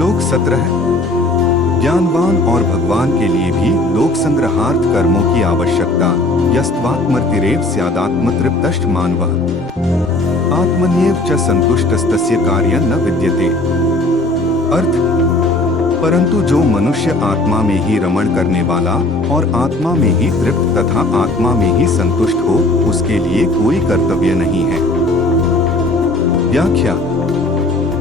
श्लोक 17। ज्ञानवान और भगवान के लिए भी लोक संग्रहार्थ कर्मों की आवश्यकता यस्त्वात्मर्तिरेव स्यादात्मतृप्तश्च मानवः आत्मन्येव च संतुष्टस्तस्य कार्यं न विद्यते। अर्थ, परंतु जो मनुष्य आत्मा में ही रमण करने वाला और आत्मा में ही तृप्त तथा आत्मा में ही संतुष्ट हो, उसके लिए कोई कर्तव्य नहीं है। व्याख्या।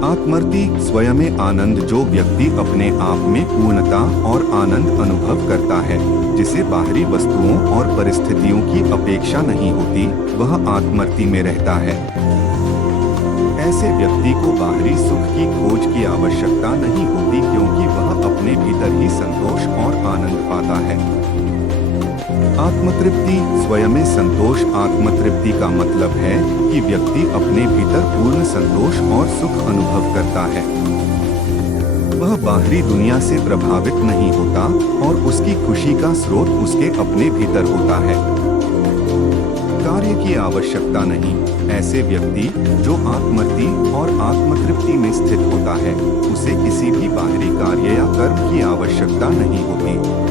आत्मर्ति स्वयं आनंद, जो व्यक्ति अपने आप में पूर्णता और आनंद अनुभव करता है, जिसे बाहरी वस्तुओं और परिस्थितियों की अपेक्षा नहीं होती, वह आत्मर्ति में रहता है। ऐसे व्यक्ति को बाहरी सुख की खोज की आवश्यकता नहीं होती, क्योंकि वह अपने भीतर ही संतोष और आनंद पाता है। आत्मतृप्ति स्वयं संतोष। आत्मतृप्ति का मतलब है कि व्यक्ति अपने भीतर पूर्ण संतोष और सुख अनुभव करता है। वह बाहरी दुनिया से प्रभावित नहीं होता और उसकी खुशी का स्रोत उसके अपने भीतर होता है। कार्य की आवश्यकता नहीं। ऐसे व्यक्ति जो आत्मर्ति और आत्मतृप्ति में स्थित होता है, उसे किसी भी बाहरी कार्य या कर्म की आवश्यकता नहीं होती।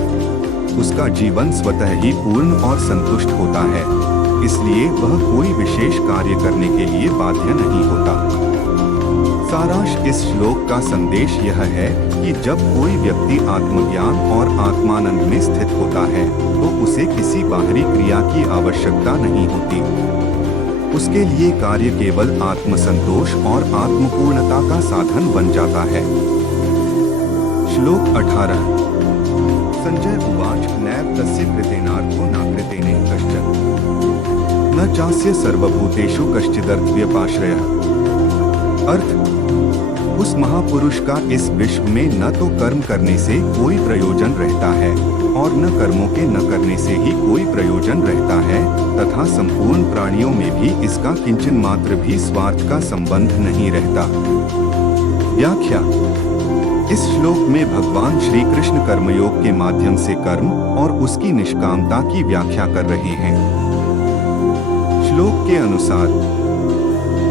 उसका जीवन स्वतः ही पूर्ण और संतुष्ट होता है, इसलिए वह कोई विशेष कार्य करने के लिए बाध्य नहीं होता। सारांश। इस श्लोक का संदेश यह है कि जब कोई व्यक्ति आत्मज्ञान और आत्मानंद में स्थित होता है, तो उसे किसी बाहरी क्रिया की आवश्यकता नहीं होती। उसके लिए कार्य केवल आत्मसंतोष और आत्मपूर्णता का साधन बन जाता है। श्लोक 18। संजय उवाच नैव तस्य कृतेनार्थो न कृतेने कश्चन न चास्य सर्वभूतेषु कश्चिदर्थव्यपाश्रयः। अर्थ, उस महापुरुष का इस विश्व में न तो कर्म करने से कोई प्रयोजन रहता है और न कर्मों के न करने से ही कोई प्रयोजन रहता है, तथा संपूर्ण प्राणियों में भी इसका किंचन मात्र भी स्वार्थ का संबंध नहीं रहता। व्याख्या। इस श्लोक में भगवान श्री कृष्ण कर्मयोग के माध्यम से कर्म और उसकी निष्कामता की व्याख्या कर रहे हैं। श्लोक के अनुसार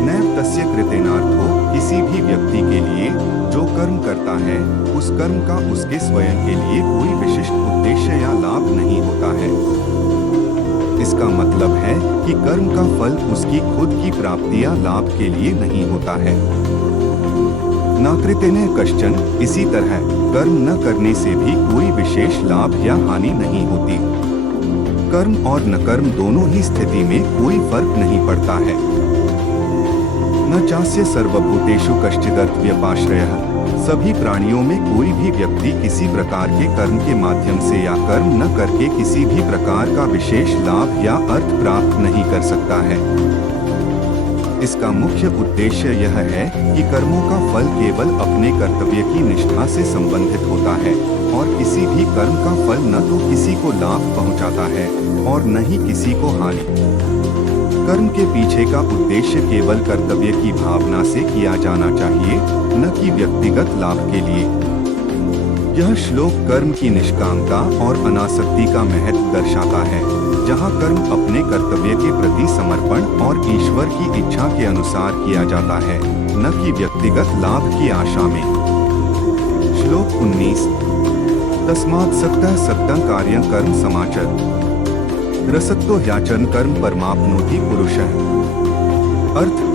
नैव तस्य कृतेनार्थो, किसी भी व्यक्ति के लिए जो कर्म करता है, उस कर्म का उसके स्वयं के लिए कोई विशिष्ट उद्देश्य या लाभ नहीं होता है। इसका मतलब है कि कर्म का फल उसकी खुद की प्राप्ति या लाभ के लिए नहीं होता है। नाकृतेने कश्चन, इसी तरह कर्म न करने से भी कोई विशेष लाभ या हानि नहीं होती। कर्म और न कर्म दोनों ही स्थिति में कोई फर्क नहीं पड़ता है। न चास्य सर्वभूतेषु कश्चिदर्थव्यपाश्रयः, सभी प्राणियों में कोई भी व्यक्ति किसी प्रकार के कर्म के माध्यम से या कर्म न करके किसी भी प्रकार का विशेष लाभ या अर्थ प्राप्त नहीं कर सकता है। इसका मुख्य उद्देश्य यह है कि कर्मों का फल केवल अपने कर्तव्य की निष्ठा से संबंधित होता है और किसी भी कर्म का फल न तो किसी को लाभ पहुंचाता है और न ही किसी को हानि। कर्म के पीछे का उद्देश्य केवल कर्तव्य की भावना से किया जाना चाहिए, न कि व्यक्तिगत लाभ के लिए। यह श्लोक कर्म की निष्कामता और अनासक्ति का महत्व दर्शाता है, जहाँ कर्म अपने कर्तव्य के प्रति समर्पण और ईश्वर की इच्छा के अनुसार किया जाता है, न कि व्यक्तिगत लाभ की आशा में। श्लोक 19। तस्मात् सक्तः सक्तं कार्यं कर्म समाचर रसक्तो ह्याचरन् कर्म परमाप्नोति पुरुषः। अर्थ,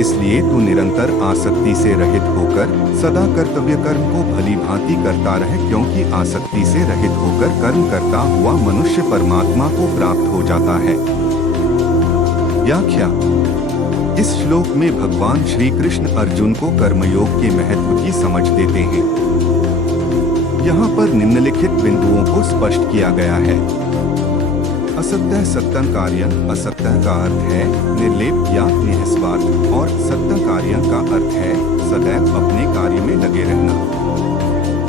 इसलिए तू निरंतर आसक्ति से रहित होकर सदा कर्तव्य कर्म को भली भांति करता रहे, क्योंकि आसक्ति से रहित होकर कर्म करता हुआ मनुष्य परमात्मा को प्राप्त हो जाता है। व्याख्या। इस श्लोक में भगवान श्री कृष्ण अर्जुन को कर्मयोग के महत्व की समझ देते हैं। यहाँ पर निम्नलिखित बिंदुओं को स्पष्ट किया गया है। असक्तः सक्तं कार्यं, असक्तः का अर्थ है निर्लेप या निःस्वार्थ और सक्तं कार्यं का अर्थ है सदैव अपने कार्य में लगे रहना।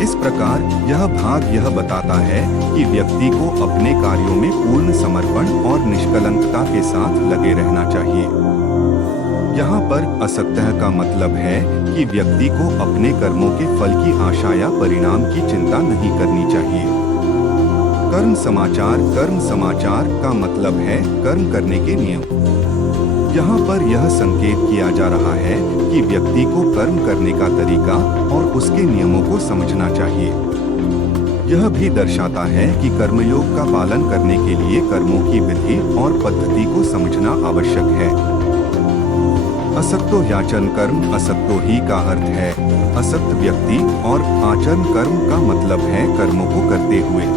इस प्रकार यह भाग यह बताता है कि व्यक्ति को अपने कार्यों में पूर्ण समर्पण और निष्कलंकता के साथ लगे रहना चाहिए। यहाँ पर असक्तः का मतलब है कि व्यक्ति को अपने कर्मों के फल की आशा या परिणाम की चिंता नहीं करनी चाहिए। कर्म समाचार का मतलब है कर्म करने के नियम। यहाँ पर यह संकेत किया जा रहा है कि व्यक्ति को कर्म करने का तरीका और उसके नियमों को समझना चाहिए। यह भी दर्शाता है कि कर्मयोग का पालन करने के लिए कर्मों की विधि और पद्धति को समझना आवश्यक है। असक्तो याचन कर्म असक्तो ही का अर्थ है असक्त व्यक्ति और आचरण कर्म का मतलब है कर्मों को करते हुए।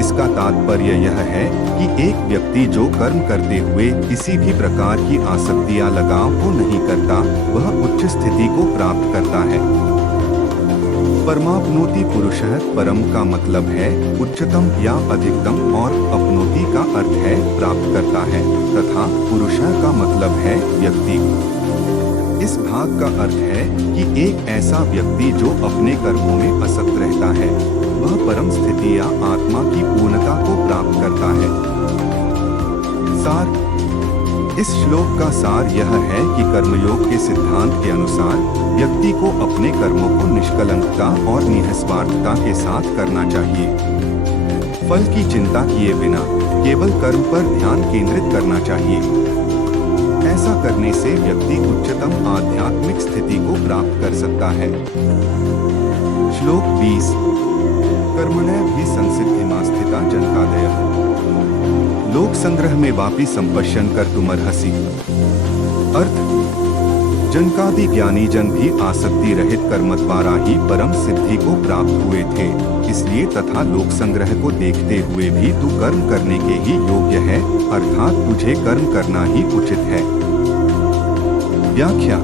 इसका तात्पर्य यह है कि एक व्यक्ति जो कर्म करते हुए किसी भी प्रकार की आसक्ति या लगाव को नहीं करता, वह उच्च स्थिति को प्राप्त करता है। परमाप्नोति पुरुषः परम का मतलब है उच्चतम या अधिकतम और अपनोति का अर्थ है प्राप्त करता है तथा पुरुषः का मतलब है व्यक्ति। इस भाग का अर्थ है कि एक ऐसा व्यक्ति जो अपने कर्मों में असक्त रहता है, वह परम स्थिति या आत्मा की पूर्णता को प्राप्त करता है। सार। इस श्लोक का सार यह है कि कर्मयोग के सिद्धांत के अनुसार व्यक्ति को अपने कर्मों को निष्कलंकता और निःस्वार्थता के साथ करना चाहिए। फल की चिंता किए बिना केवल कर्म पर ध्यान केंद्रित करना चाहिए। ऐसा करने से व्यक्ति उच्चतम आध्यात्मिक स्थिति को प्राप्त कर सकता है। श्लोक 20। कर्मणः भी संसिद्धिमा स्थिता जनकादयः लोक संग्रह में वापी संपश्यन कर तुमर्हसि। अर्थ, जनकादि ज्ञानी जन भी आसक्ति रहित कर्म द्वारा ही परम सिद्धि को प्राप्त हुए थे, इसलिए तथा लोक संग्रह को देखते हुए भी तू कर्म करने के ही योग्य है, अर्थात तुझे कर्म करना ही उचित है। व्याख्या।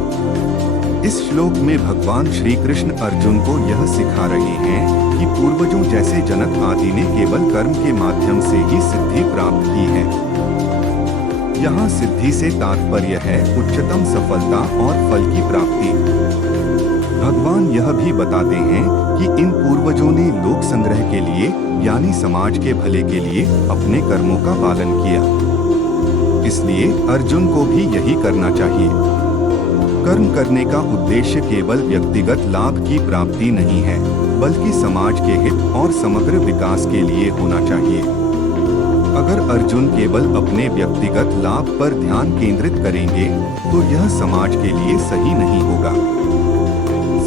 इस श्लोक में भगवान श्री कृष्ण अर्जुन को यह सिखा रहे हैं कि पूर्वजों जैसे जनक आदि ने केवल कर्म के माध्यम से ही सिद्धि प्राप्त की है। यहाँ सिद्धि से तात्पर्य है उच्चतम सफलता और फल की प्राप्ति। भगवान यह भी बताते हैं कि इन पूर्वजों ने लोक संग्रह के लिए यानी समाज के भले के लिए अपने कर्मों का पालन किया, इसलिए अर्जुन को भी यही करना चाहिए। कर्म करने का उद्देश्य केवल व्यक्तिगत लाभ की प्राप्ति नहीं है, बल्कि समाज के हित और समग्र विकास के लिए होना चाहिए। अगर अर्जुन केवल अपने व्यक्तिगत लाभ पर ध्यान केंद्रित करेंगे तो यह समाज के लिए सही नहीं होगा।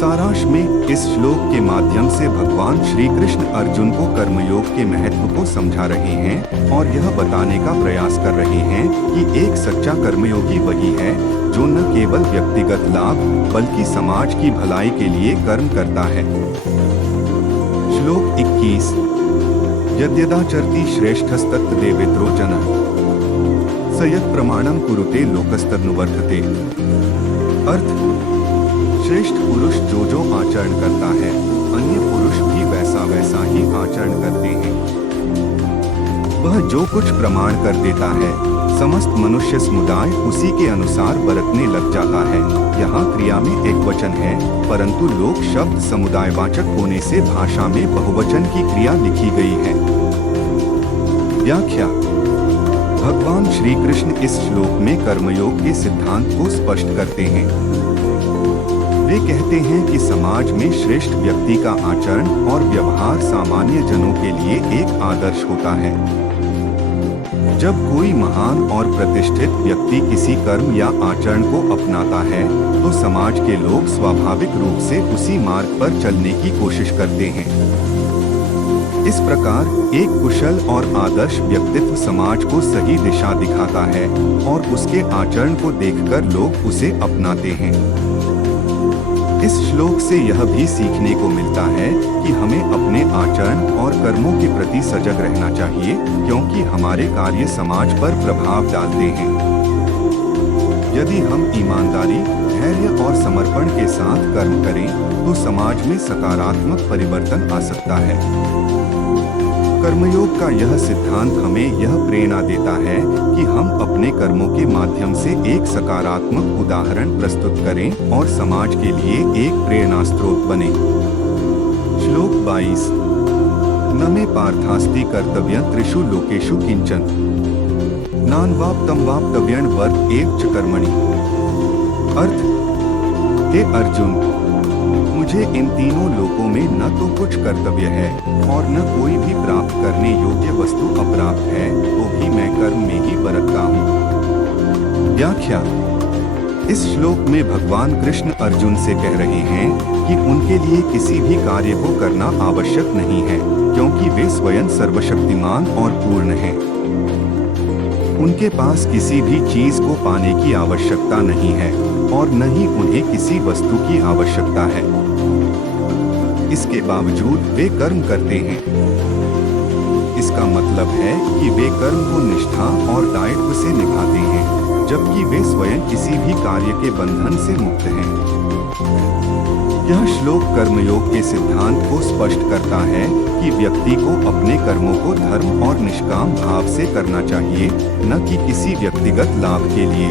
सारांश में इस श्लोक के माध्यम से भगवान श्री कृष्ण अर्जुन को कर्मयोग के महत्व को समझा रहे हैं और यह बताने का प्रयास कर रहे हैं कि एक सच्चा कर्मयोगी वही है जो न केवल व्यक्तिगत लाभ बल्कि समाज की भलाई के लिए कर्म करता है। श्लोक 21। यद्यदाचरति श्रेष्ठस्तत्तदेवेत्रो जनः स यत् प्रमाणं कुरुते लोकस्तदनुवर्तते। अर्थ, श्रेष्ठ पुरुष जो आचरण करता है, अन्य पुरुष भी वैसा वैसा ही आचरण करते हैं। वह जो कुछ प्रमाण कर देता है, समस्त मनुष्य समुदाय उसी के अनुसार बरतने लग जाता है। यहाँ क्रिया में एक वचन है, परंतु लोक शब्द समुदायवाचक होने से भाषा में बहुवचन की क्रिया लिखी गई है। व्याख्या। भगवान श्री कृष्ण इस श्लोक में कर्मयोग के सिद्धांत को स्पष्ट करते हैं। वे कहते हैं कि समाज में श्रेष्ठ व्यक्ति का आचरण और व्यवहार सामान्य जनों के लिए एक आदर्श होता है। जब कोई महान और प्रतिष्ठित व्यक्ति किसी कर्म या आचरण को अपनाता है तो समाज के लोग स्वाभाविक रूप से उसी मार्ग पर चलने की कोशिश करते हैं। इस प्रकार एक कुशल और आदर्श व्यक्तित्व समाज को सही दिशा दिखाता है और उसके आचरण को देखकर लोग उसे अपनाते हैं। इस श्लोक से यह भी सीखने को मिलता है कि हमें अपने आचरण और कर्मों के प्रति सजग रहना चाहिए, क्योंकि हमारे कार्य समाज पर प्रभाव डालते हैं। यदि हम ईमानदारी, धैर्य और समर्पण के साथ कर्म करें तो समाज में सकारात्मक परिवर्तन आ सकता है। कर्मयोग का यह सिद्धांत हमें यह प्रेरणा देता है कि हम अपने कर्मों के माध्यम से एक सकारात्मक उदाहरण प्रस्तुत करें और समाज के लिए एक प्रेरणा स्रोत बने। श्लोक 22। न मे पार्थास्ति कर्तव्यं त्रिषु लोकेषु किंचन नान्वाप्तं वाप्तव्यं वर्त एव च कर्मणि। अर्थ, हे अर्जुन, मुझे इन तीनों लोकों में न तो कुछ कर्तव्य है और न कोई भी प्राप्त करने योग्य वस्तु अप्राप्त है, तो भी मैं कर्म में ही बरतता हूँ। व्याख्या। इस श्लोक में भगवान कृष्ण अर्जुन से कह रहे हैं कि उनके लिए किसी भी कार्य को करना आवश्यक नहीं है, क्योंकि वे स्वयं सर्वशक्तिमान और पूर्ण हैं। उनके पास किसी भी चीज को पाने की आवश्यकता नहीं है और न ही उन्हें किसी वस्तु की आवश्यकता है। इसके बावजूद वे कर्म करते हैं। इसका मतलब है कि वे कर्म को निष्ठा और दायित्व से निभाते हैं, जबकि वे स्वयं किसी भी कार्य के बंधन से मुक्त हैं। यह श्लोक कर्मयोग के सिद्धांत को स्पष्ट करता है कि व्यक्ति को अपने कर्मों को धर्म और निष्काम भाव से करना चाहिए, न कि किसी व्यक्तिगत लाभ के लिए।